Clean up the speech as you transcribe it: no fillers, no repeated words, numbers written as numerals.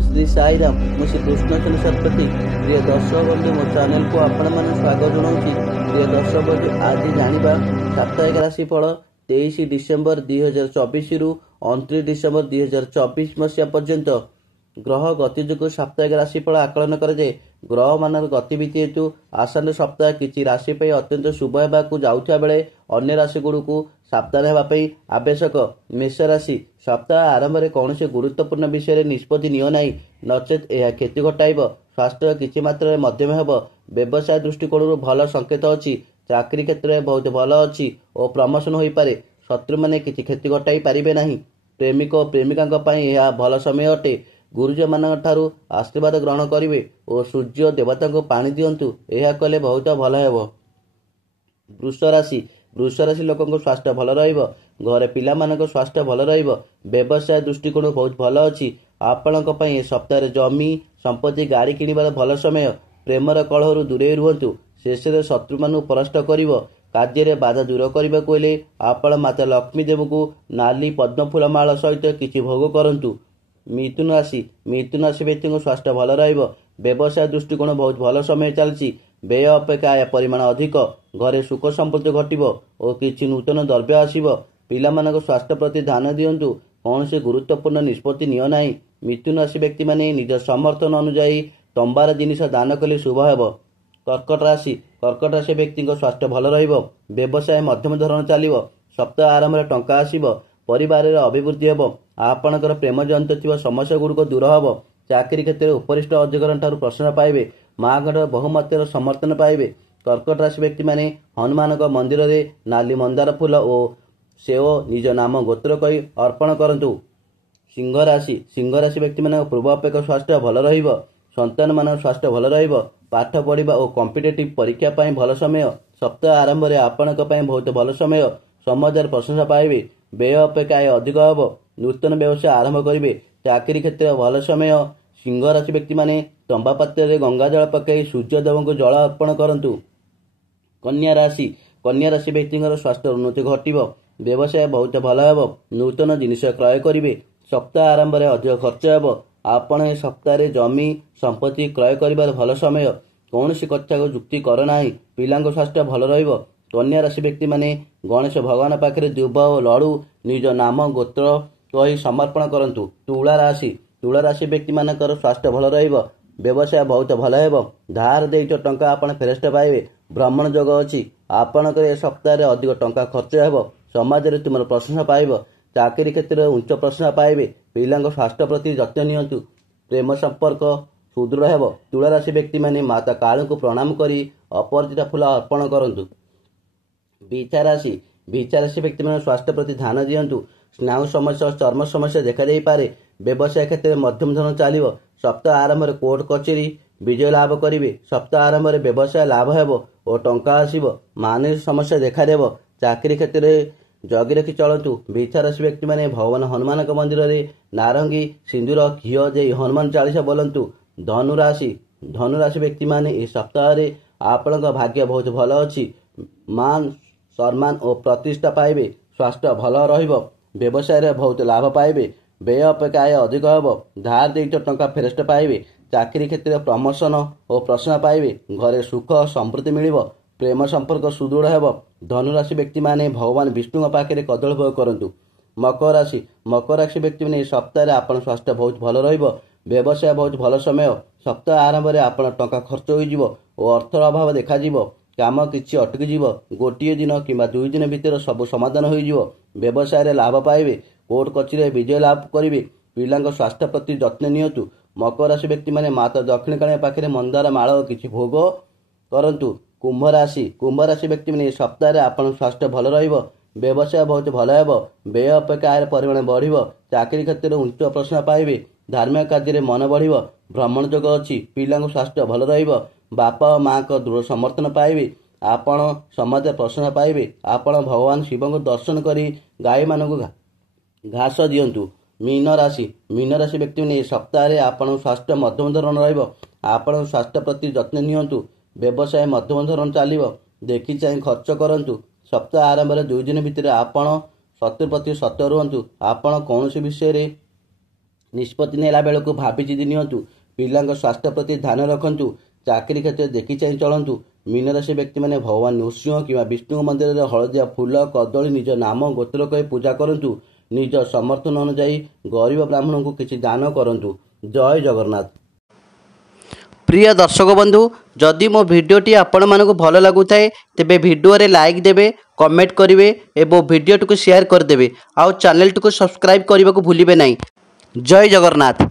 श्री साईराम मु श्री कृष्णचंद्र शतपथी प्रिय दर्शक बंधु मो चैनल को आपण मैंने स्वागत जनाऊँगी। प्रिय दर्शक बंधु आज जाना साप्ताहिक राशिफल 23 डिसेम्बर 2024 रु 29 डिसेम्बर 2024 मसीहा पर्यंत ग्रह गतिज को साप्ताहिक राशिफल आकलन करे। ग्रह मान गतिविधि हेतु आसन्न सप्ताह किसी राशि अत्यंत शुभ होगा जाऊा बेले अन्य राशि गुड़ को सावधान होगापी आवश्यक। मेष राशि सप्ताह आरंभ में कौन से गुरुत्वपूर्ण विषय निष्पत्ति नियो नहीं नचेत यह क्षति घटाइब। स्वास्थ्य किसी मात्रा मध्यम होब। व्यवसाय दृष्टिकोण भल संकेत अच्छी। चाकरी क्षेत्र में बहुत भल अच्छी और प्रमोशन हो पारे। शत्रु मैंने किसी क्षति घटाई पारे नहीं। प्रेमिक और प्रेमिका यह भल समय अटे। गुरुजन मान ठारू आशीर्वाद ग्रहण करेंगे और सूर्य देवता को पानी दिंतु यह कले बहुत भल हो। वृष राशि लोकों स्वास्थ्य भल घर पिला स्वास्थ्य भल व्यवसाय दृष्टिकोण बहुत भल अच्छी। आपण सप्ताह जमी संपत्ति गाड़ी किणवार भल समय। प्रेमर कलह दूरे रुहतु शेष शत्रु मान परास्त कर। कार्य बाधा दूर करने को आपण माता लक्ष्मी देव को नाली पद्मफूल माल सहित किसी भोग करंतु। मिथुन राशि व्यक्ति स्वास्थ्य भल व्यवसाय दृष्टिकोण बहुत भल समय चलती। व्यय अपेक्षा आय परिमाण अधिक। घरे सुख समृद्धि घटव और किसी नूतन द्रव्य आसव। पिला स्वास्थ्य प्रति ध्यान दिंतु। कौन से गुरुत्वपूर्ण निष्पत्ति नियो नहीं। मिथुन राशि व्यक्ति माने निज समर्थन अनुजाई तंबार जिनिस दान कले शुभ होब। कर्कट राशि व्यक्ति स्वास्थ्य भल व्यवसाय मध्यम धरण चलो। सप्ताह आरंभ में टंका आसव। परिवार अभिवृद्धि होब। आपणकर प्रेम जनित थिबा समस्या गुड़िक दूर होब। चाकरी क्षेत्र में उपरिष्ठ अधिकारी प्रशंसा पाइबे। माँ बहुमात्र समर्थन पाइबे। कर्कट राशि व्यक्ति माने हनुमान मंदिर में नाली मंदार फूल और सेव निज नाम गोत्र कही अर्पण करंतु। सिंह राशि व्यक्ति मान पूर्व अपेक्षा स्वास्थ्य भल संतान मान स्वास्थ्य भल पाठ पढ़ा और कॉम्पिटिटिव परीक्षा पाई भल समय। सप्ताह आरंभ में आपण बहुत भल समय। समाज प्रशंसा पाइबे। व्यय अपेक्षा आय अधिक होब। नूतन व्यवसाय आरंभ करेंगे। चाकरी क्षेत्र भल समय। सिंह राशि व्यक्ति माने तंबा पात्र गंगा जल पकई सूर्यदेव को जल अर्पण करंतु। कन्या राशि व्यक्ति स्वास्थ्य उन्नति घटव। व्यवसाय बहुत भल होब। नूतन जिनिस क्रय करेंगे। सप्ताह आरंभ में अधिक खर्च होब। आपण सप्ताह जमी संपत्ति क्रय कर भल समय। कौन सी कथा को जुक्ति करना। पिला स्वास्थ्य भल कन्या राशि व्यक्ति माने गणेश भगवान पाखे दुब और लड़ू निज नाम गोत्र कही समर्पण करंतु। तुला राशि व्यक्ति मानकर स्वास्थ्य भल व्यवसाय बहुत भल हो। धार दे टंका आपण फेरस्त पाइबे। भ्रमण जोग अच्छी। आपणकर सप्ताह अधिक टंका खर्च हो। समाज में तुम प्रशंसा पाइब। चाकरी क्षेत्र में उच्च प्रशंसा पाइबे। पिला स्वास्थ्य प्रति जत्न नियंतु। प्रेम संपर्क सुदृढ़ हो। तुला राशि व्यक्ति माने माता कालू को प्रणाम करी अपराजिता फूल अर्पण करंतु। बिछा राशि व्यक्ति मान स्वास्थ्य प्रति ध्यान दिंतु। स्नायु समस्या और चर्म समस्या देखा पारे। व्यवसाय क्षेत्र में मध्यम धरण चलो। सप्ताह आरंभ में कोर्ट कचेरी विजय लाभ करेंगे। सप्ताह आरंभ में व्यवसाय लाभ हो और टंका आसव। मानसिक समस्या देखा देव। चाकरी क्षेत्र में जगी रखी चलतु। बिछा राशि व्यक्ति माने भगवान हनुमान मंदिर में नारंगी सिंदूर घीओ दे हनुमान चालीसा बोलतु। धनु राशि व्यक्ति माने इस सप्ताह आपण भाग्य बहुत भल अच्छी। मान सम्मान और प्रतिष्ठा पाइबे। स्वास्थ्य भल व्यवसाय बहुत लाभ पाइबे। व्यय अपेक्षा आय अधिक होब। धार दे टंका फेरस्त पाइबे। चाकरी क्षेत्र में प्रमोशन और प्रशंसा पाइबे। घरे सुख समृद्धि मिल। प्रेम संपर्क सुदृढ़ हो। धनु राशि व्यक्ति माने भगवान विष्णु पाखे कदली भोग करंतु। मकर राशि व्यक्ति माने सप्ताह आपण स्वास्थ्य बहुत भल व्यवसाय बहुत भल समय। सप्ताह आरंभ में आपण टंका खर्च हो अर्थर अभाव देखा काम किसी अटकी जीव। गोटे दिन कि 2 दिन भितर सब समाधान हो। व्यवसाय लाभ पाइबे। कोर्ट कचेरी विजय लाभ करेंगे। पिला स्वास्थ्य प्रति जत्न नियंतु। मकर राशि व्यक्ति माने माता दक्षिण काली पाखे मंदार माल और किसी भोग करंतु। कुंभ राशि व्यक्ति माने सप्ताह आपण स्वास्थ्य भल व्यवसाय बहुत भल हो। व्यय अपेक्षा आय परिमाण बढ़। चाकरी क्षेत्र में उच्च प्रशंसा पाइबे। धार्मिक कार्य मन बढ़। भ्रमण जोग अच्छी। पिला स्वास्थ्य भल बापा और माँ को दृढ़ समर्थन पाइबे। आपण समाज प्रशंसा पाइबे। आपण भगवान शिव को दर्शन करी गाय मान घास दिंतु। मीन राशि व्यक्ति ने सप्ताह आपण स्वास्थ्य मध्यम धरण आपण स्वास्थ्य प्रति जत्न नियंतु। व्यवसाय मध्यम धरण चलो। देखी चाह खर्च करंतु। सप्ताह आरंभ में 2 दिन भितर आपण शत्रु प्रति सत्य रुहतु। आपण कौन विषय निष्पत्ति नेला बेलू भाविचिति नियंतु। पिलांक स्वास्थ्य प्रति ध्यान रखंतु। चाकरी क्षेत्र देखि चाहि चलंतु। मीन राशि व्यक्ति माने भगवान नृसिंह कि विष्णु मंदिर में हलदिया फूल कदली निज नाम गोत्र कही पूजा करंतु। निज समर्थन अनुजाई गरीब ब्राह्मण को किछि दान करंतु। जय जगन्नाथ। प्रिय दर्शक बंधु, जदि मो भिडियोटी आपण मानक भल लगुଥାଏ तेबे भिडियो रे लाइक देबे, कमेंट करिवे एवं भिडियो को शेयर कर देबे। आउ चैनल को सब्सक्राइब करने को भूलिबे नहीं। जय जगन्नाथ।